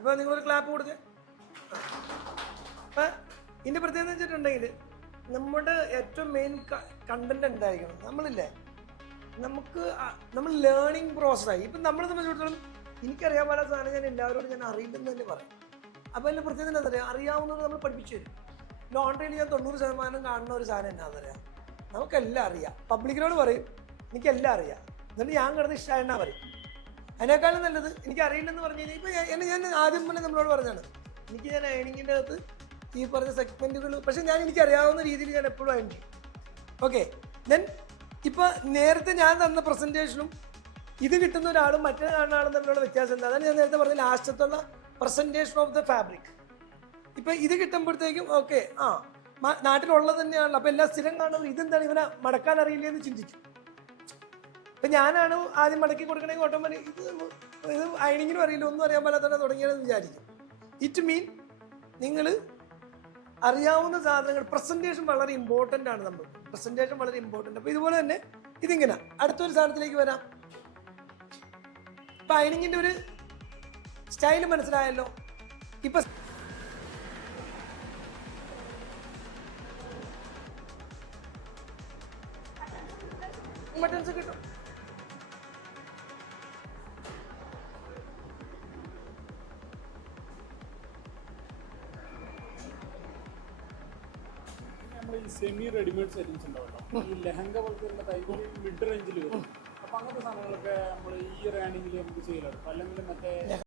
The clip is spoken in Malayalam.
അപ്പോൾ നിങ്ങളൊരു ക്ലാപ്പ് കൊടുത്തേ. അപ്പം ഇതിൻ്റെ പ്രത്യേകത എന്ന് വെച്ചിട്ടുണ്ടെങ്കിൽ നമ്മുടെ ഏറ്റവും മെയിൻ കണ്ടന്റ് എന്തായിരിക്കണം, നമ്മളില്ലേ നമ്മൾ ലേണിംഗ് പ്രോസസ്സായി. ഇപ്പം നമ്മളെ സംബന്ധിച്ചിടത്തോളം എനിക്കറിയാൻ പാടാത്ത സാധനം ഞാൻ എല്ലാവരോടും ഞാൻ അറിയില്ലെന്ന് തന്നെ പറയും. അപ്പോൾ അതിൻ്റെ പ്രത്യേകത എന്താ പറയുക, അറിയാവുന്നത് നമ്മൾ പഠിപ്പിച്ചു തരും. ഓൺലൈനിൽ ഞാൻ 90% കാണുന്ന ഒരു സാധനം എന്നാ പറയുക, നമുക്കെല്ലാം അറിയാം. പബ്ലിക്കിനോട് പറയും എനിക്കെല്ലാം അറിയാം, എന്നിട്ട് ഞാൻ കിടന്ന് ഇഷ്ടമായെന്നാ പറയും. അതിനേക്കാളും നല്ലത് എനിക്കറിയില്ലെന്ന് പറഞ്ഞു കഴിഞ്ഞാൽ ഇപ്പം ഞാൻ ആദ്യം തന്നെ നമ്മളോട് പറഞ്ഞാണ്, ഞാൻ ഏണിങ്ങിൻ്റെ അകത്ത് ഈ പറഞ്ഞ സെഗ്മെൻറ്റുകൾ, പക്ഷേ എനിക്കറിയാവുന്ന രീതിയിൽ ഞാൻ എപ്പോഴും അയൺ ചെയ്യും. ഓക്കെ, ദെൻ ഇപ്പോൾ നേരത്തെ ഞാൻ തന്ന പ്രസൻറ്റേഷനും ഇത് കിട്ടുന്ന ഒരാളും മറ്റേ കാണുന്ന ആളും തമ്മിലുള്ള വ്യത്യാസം എന്താ? അതാണ് ഞാൻ നേരത്തെ പറഞ്ഞ ലാസ്റ്റത്തുള്ള പ്രസൻറ്റേഷൻ ഓഫ് ദ ഫാബ്രിക്. ഇപ്പം ഇത് കിട്ടുമ്പോഴത്തേക്കും ഓക്കെ, നാട്ടിലുള്ളത് തന്നെയാണല്ലോ, അപ്പോൾ എല്ലാം സ്ഥിരം കാണുമ്പോൾ ഇതെന്താണ് ഇവനെ മടക്കാൻ അറിയില്ല എന്ന് ചിന്തിച്ചു. ഇപ്പം ഞാനാണ് ആദ്യം മടക്കി കൊടുക്കണമെങ്കിൽ ഓട്ടോമാറ്റിക് ഇത് അയണിങ്ങിനും അറിയില്ല, ഒന്നും അറിയാൻ പാടാതെ തുടങ്ങിയതെന്ന് വിചാരിക്കും. ഇറ്റ് മീൻ നിങ്ങൾ അറിയാവുന്ന സാധനങ്ങൾ, പ്രസൻറ്റേഷൻ വളരെ ഇമ്പോർട്ടൻ്റ് ആണ്. നമ്മൾ പ്രസൻറ്റേഷൻ വളരെ ഇമ്പോർട്ടൻ്റ്. അപ്പോൾ ഇതുപോലെ തന്നെ ഇതിങ്ങനെ അടുത്തൊരു സാധനത്തിലേക്ക് വരാം. ഇപ്പം അയണിങ്ങിൻ്റെ ഒരു സ്റ്റൈൽ മനസ്സിലായല്ലോ. ഇപ്പം ബട്ടൺസ് കിട്ടും. ഈ സെമി റെഡിമെയ്ഡ് സെറ്റിങ്സ് ഉണ്ടാവല്ലോ, ഈ ലെഹങ്ക പോലത്തെ ടൈപ്പ് മിഡ് റേഞ്ചിൽ വരും. അപ്പൊ അങ്ങനത്തെ സാധനങ്ങളൊക്കെ നമ്മൾ ഈ റേണിങ്ങിൽ നമുക്ക് ചെയ്യലുണ്ട്, അല്ലെങ്കിൽ മറ്റേ